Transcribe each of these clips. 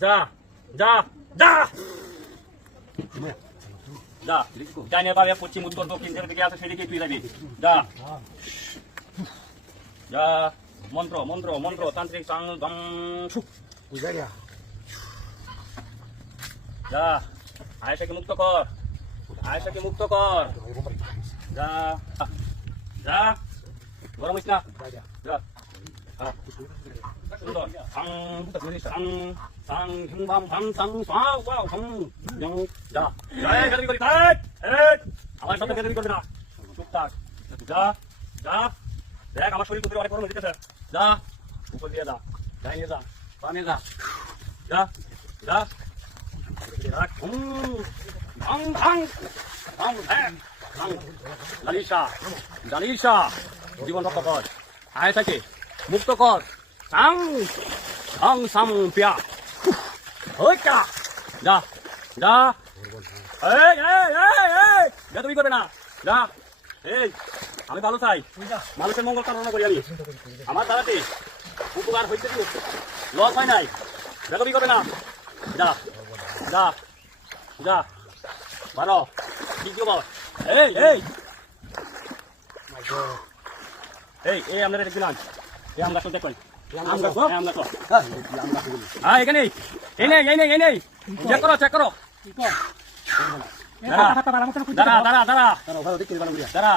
যা যা যা যা ডাইনে বামে পশ্চিম উত্তর দক্ষিণ যেদিকে আছে সেদিকে তুই যাবি যা যা মন্ত্র মন্ত্র মন্ত্র তান্ত্রিক সাং গম সুখ যা আয়েশাকে মুক্ত কর আয়েশাকে মুক্ত কর যা যা গরম হইস না যা সুন্দর সাং সাং সাং হিং বাম ভাম সাং সা ওয়াও হাম জং যা যা গাড়ি করি থাক আমার সাথে গাড়ি করবে না চুপ থাক যা যা দেখ আমার শরীর কোথায় অনেক গরম হয়ে যেতেছে যা উপর দিয়ে যা যাই নিয়ে যা বামে যা যা যা রাখ ভাং ভাং ভাং ভাং ভাং জানিসা জানিসা জীবন রক্ষা কর আয়েশাকে মুক্ত কর সাং সাং সাং পিয়া ওইটা যা যা এই এই এই এই যা তুমি করবে না যা এই আমি ভালো চাই মানুষের মঙ্গল কামনা করি আমি আমার দ্বারাতে উপকার হইতে দিও লস হয় নাই যা তুমি করবে না যা যা যা ভালো দ্বিতীয় বার এই এই এই এই আমরা দেখবেন এই আমরা তো দেখবেন এখানে চেক করো চেক করো দাঁড়া দাঁড়া দাঁড়া দাঁড়া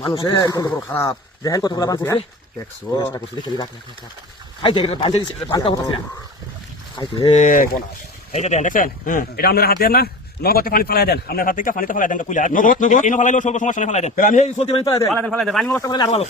মানুষের কত বড় খারাপ দেখেন কতগুলো বানছে দেখছো খাই দেখ বানটা কথা এই যে দেখেন এটা আপনার হাত দেন না নগদে পানি ফেলাই দেন আপনার হাত থেকে পানিতে ফেলাই দেন খুলে নগদ এই ফেলাইলেও স্বল্প সমস্যা ফেলাই দেন আমি এই চলতে পানি ফেলাই দেন পানি অবস্থা ফেলাইলে আরো ভালো